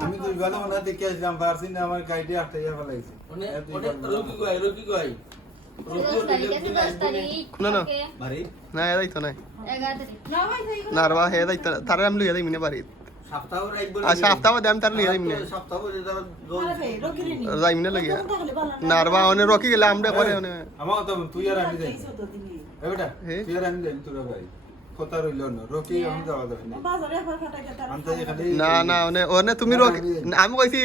আমি দুই বেলা মনে হয় দেখে আসলাম পারছি না আমার গাড়িটি আটটাইয়া ফেলাইছে অনেক অনেক কয় রোগী কয় রকি গেলে আমরা করে অনে আমার তো তুই আর আমি যাই এ বেটা হে? তুই আর আমি যাই তোরা ভাই কথা রইল না রকি আমি যাওয়া যাবে না। তুমি রকি আমি কইছি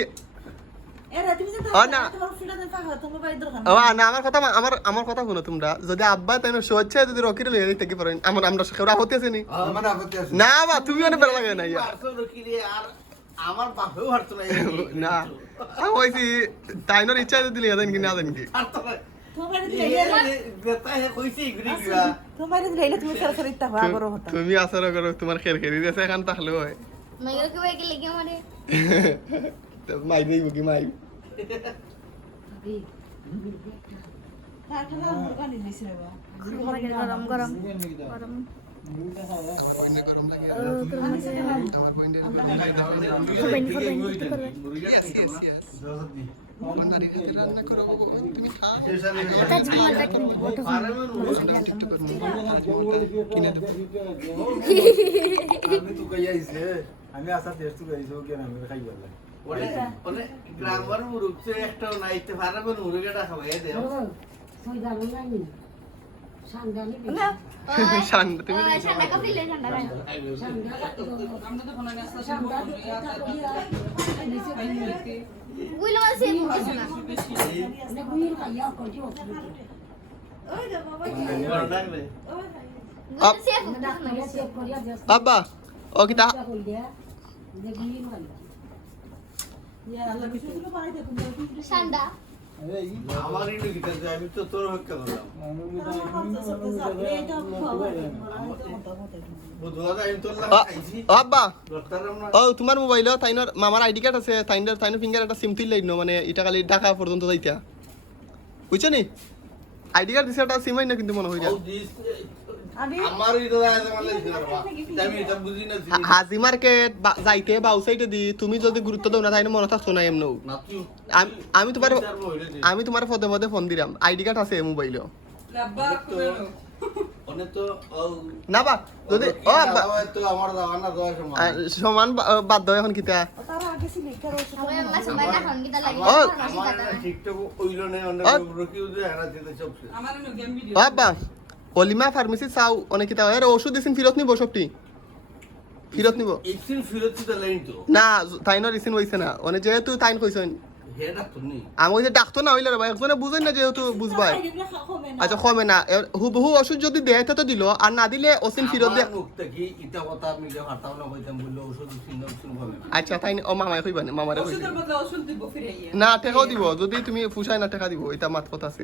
আমার কথা আমার আমার কথা শুনো তোমরা। যদি আব্বা তাই সোচ্ছে যদি রকিরে লইয়া দিতে কি পারেন আমার আমরা কেউ আপত্তি আছে নি? আমার আপত্তি আছে। না বা তুমি অনেক বেলা লাগে না আমার বাপেও না না। আমি কইছি তাইনোর ইচ্ছা যদি লিয়া দেন কি না দেন কি? ঘুরে তুমি আসর করো তোমার খের খেরি দিয়েছে এখান তাহলে হয়। মাই দেই কি মাই। গরম গরম গরম। আমার পয়েন্টে আমি আসা টেস্ট কইছো কেন আমি খাই গেল গ্রামের মুরুখ তো একটাও নাই তো পারবেন মুরুগেটা খাওয়াই দেও শান্ত তুমি ওই ঠান্ডা না না আমার ইন্ডু গিটার যে আমি তো তোর তোমার মোবাইল তাইনোর মামার আইডি কার্ড আছে তাইনোর তাইনোর ফিঙ্গার একটা সিম তুই লাইনো মানে এটা খালি ঢাকা পর্যন্ত যাইতা বুঝছ নি? আইডি কার্ড দিছে একটা সিম আইনো কিন্তু মনে হই হাজি মার্কেট বা- যাইতে বা সাইডে দি তুমি যদি গুরুত্ব দাও না তাই মনে থাকছো না এমন না আমি তোমার আমি তোমার পদে পদে ফোন দিলাম। আইডি কার্ড আছে মোবাইলেও অনেক না বা যদি সমান। বা- বাধ্য এখন কিতা। আমি অলিমা ফার্মেসি চাও অনেক কিতা এর ওষুধ দিছেন ফিরত নিব সবটি ফিরত নিব। একদিন ফিরত দিতে লাইন তো। না রিসিন হইছে না। মানে যেহেতু তাইন কইছেন আমি ওই যে ডাক্তার না হইলে রে ভাই একজনে বুঝেন না যেহেতু বুঝবাই আচ্ছা কমে না। হুবহু ওষুধ যদি দেয় তো দিল আর না দিলে ওসিন ফিরত দে। না। আচ্ছা তাই ও মামাই কইবা না মামারে না টেকাও দিব। যদি তুমি ফুসাই না টেকা দিব এটা মাত কথা আছে।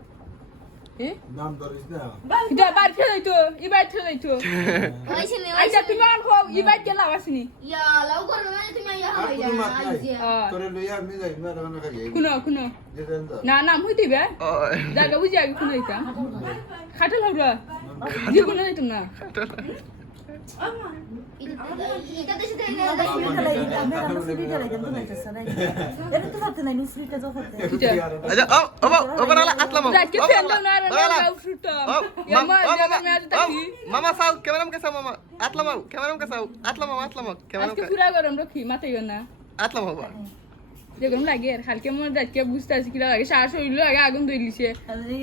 নাম ধরিস না এটা বাইর খেয়ে যাইতো ই বাইর খেয়ে যাইতো ওই ছেলে ওই আইসা তুমি আর হোক ই বাইর গেলা আসিনি ইয়া লাউ করো মানে তুমি ইয়া হই কোনো মাত নাই যা তোরে লইয়া আমি যাই না খাই যাই কুনো কুনো যেতেন তো না নাম হইতে বে ও, জায়গা বুঝি আগে কুনো এটা খাটাল হবরা কোনো না আচ্ছা মামা কে ক্যামেরাম কে মাথায় না লাগে আর কালকে মনে রাখকে বুঝতে আছি কি লাগে শ্বাস হইল আগে আগুন ধরিলিছে